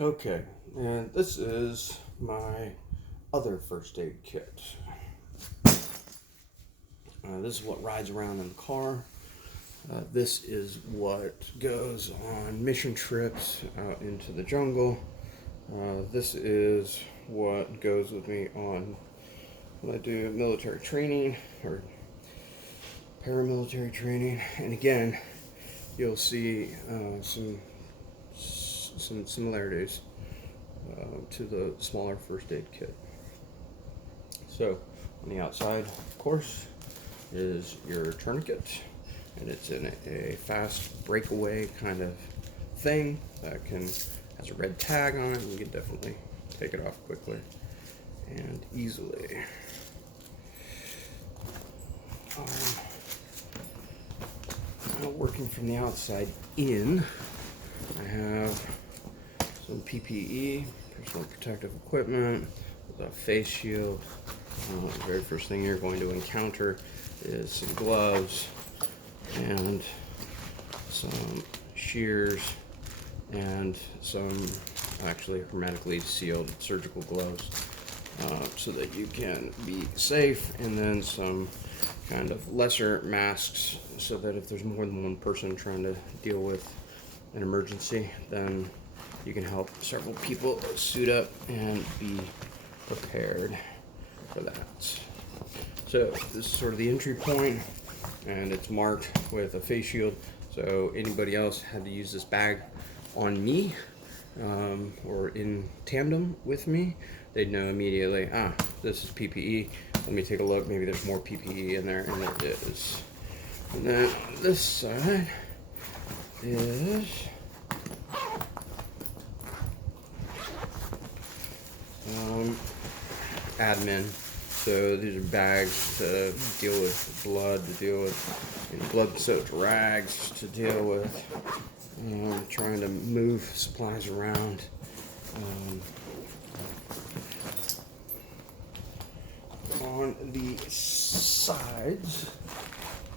Okay, and this is my other first aid kit. This is what rides around in the car. This is what goes on mission trips out into the jungle. This is what goes with me on when I do military training or paramilitary training. And again, you'll see some similarities to the smaller first aid kit. So on the outside, of course, is your tourniquet, and it's in a fast breakaway kind of thing that has a red tag on it. And you can definitely take it off quickly and easily. Now working from the outside in, I have some PPE, personal protective equipment, with a face shield. The very first thing you're going to encounter is some gloves and some shears and some actually hermetically sealed surgical gloves so that you can be safe, and then some kind of lesser masks so that if there's more than one person trying to deal with an emergency, then you can help several people suit up and be prepared for that. So this is sort of the entry point, and it's marked with a face shield. So anybody else had to use this bag on me or in tandem with me, they'd know immediately, this is PPE. Let me take a look. Maybe there's more PPE in there, and there is. And then this side is admin. So these are bags to deal with blood, to deal with blood-soaked rags, to deal with trying to move supplies around. On the sides,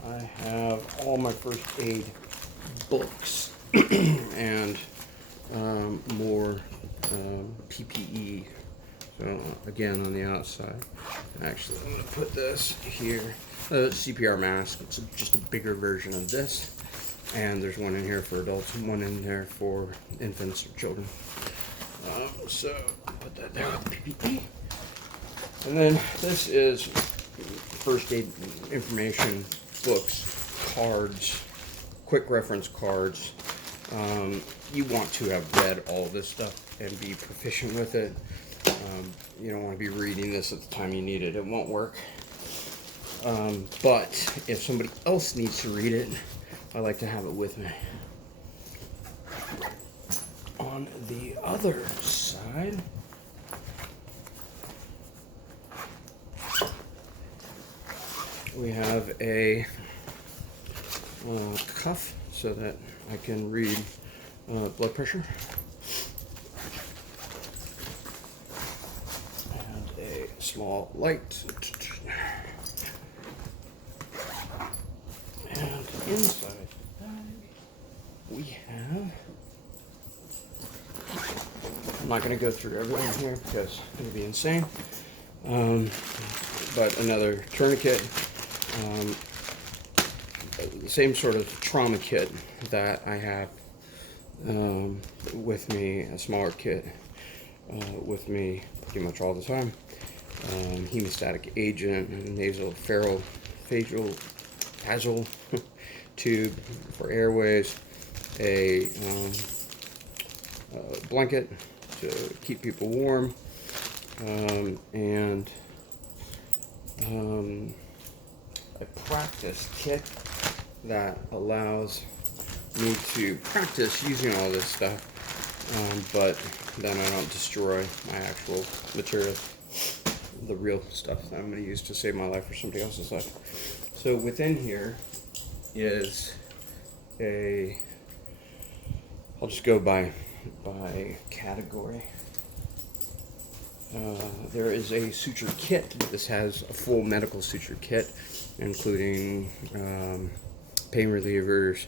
I have all my first aid books and more PPE. So again, on the outside, actually, I'm going to put this here. CPR mask. It's just a bigger version of this, and there's one in here for adults and one in there for infants or children. So put that there with the PPE. And then this is first aid information books, cards, quick reference cards. You want to have read all this stuff and be proficient with it. You don't want to be reading this at the time you need it. It won't work. But if somebody else needs to read it, I like to have it with me. On the other side, we have a cuff so that I can read blood pressure, and a small light, and inside we have, I'm not going to go through everything here because it would be insane, but another tourniquet, the same sort of trauma kit that I have with me, a smaller kit with me pretty much all the time. Hemostatic agent, nasal pharyngophageal tube for airways, a blanket to keep people warm, and a practice kit that allows me to practice using all this stuff, but then I don't destroy my actual material, the real stuff that I'm going to use to save my life or somebody else's life. So within here is I'll just go by category. There is a suture kit. This has a full medical suture kit, including pain relievers,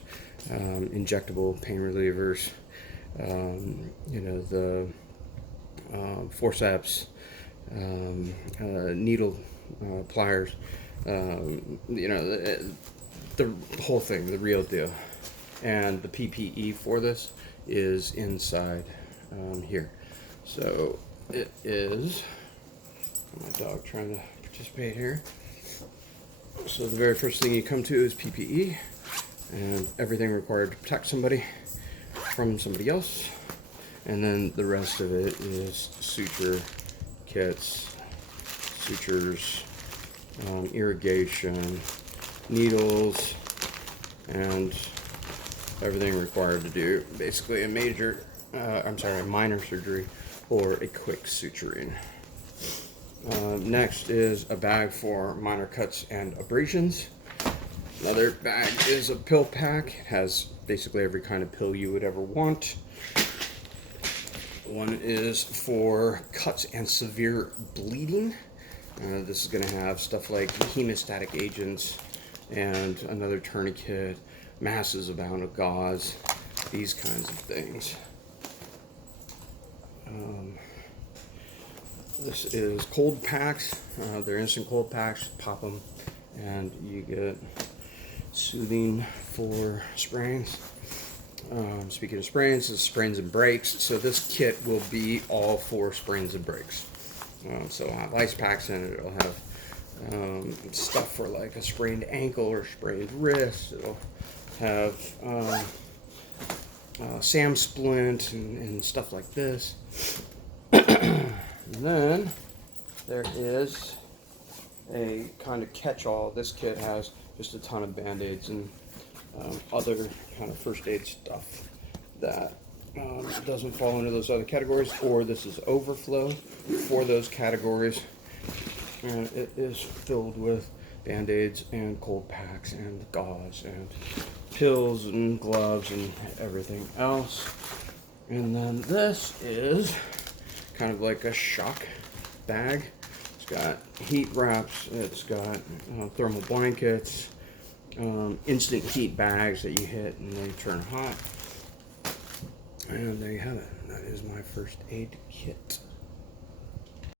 injectable pain relievers, you know, the forceps, needle, pliers, you know, the whole thing, the real deal. And the PPE for this is inside here. So it is, my dog trying to participate here. So the very first thing you come to is PPE and everything required to protect somebody from somebody else. And then the rest of it is suture kits, sutures, irrigation, needles, and everything required to do basically a minor surgery or a quick suturing. Next is a bag for minor cuts and abrasions. Another bag is a pill pack. It has basically every kind of pill you would ever want. One is for cuts and severe bleeding. This is going to have stuff like hemostatic agents and another tourniquet, massive amount of gauze, these kinds of things. This is cold packs. They're instant cold packs. Pop them and you get soothing for sprains. Speaking of sprains, it's sprains and breaks. So this kit will be all for sprains and breaks. So it'll have ice packs in it. It'll have stuff for like a sprained ankle or sprained wrist. It'll have SAM splint and stuff like this. And then there is a kind of catch-all. This kit has just a ton of band-aids and other kind of first aid stuff that doesn't fall into those other categories, or this is overflow for those categories. And it is filled with band-aids and cold packs and gauze and pills and gloves and everything else. And then this is kind of like a shock bag. It's got heat wraps, it's got thermal blankets, instant heat bags that you hit and they turn hot. And there you have it. That is my first aid kit.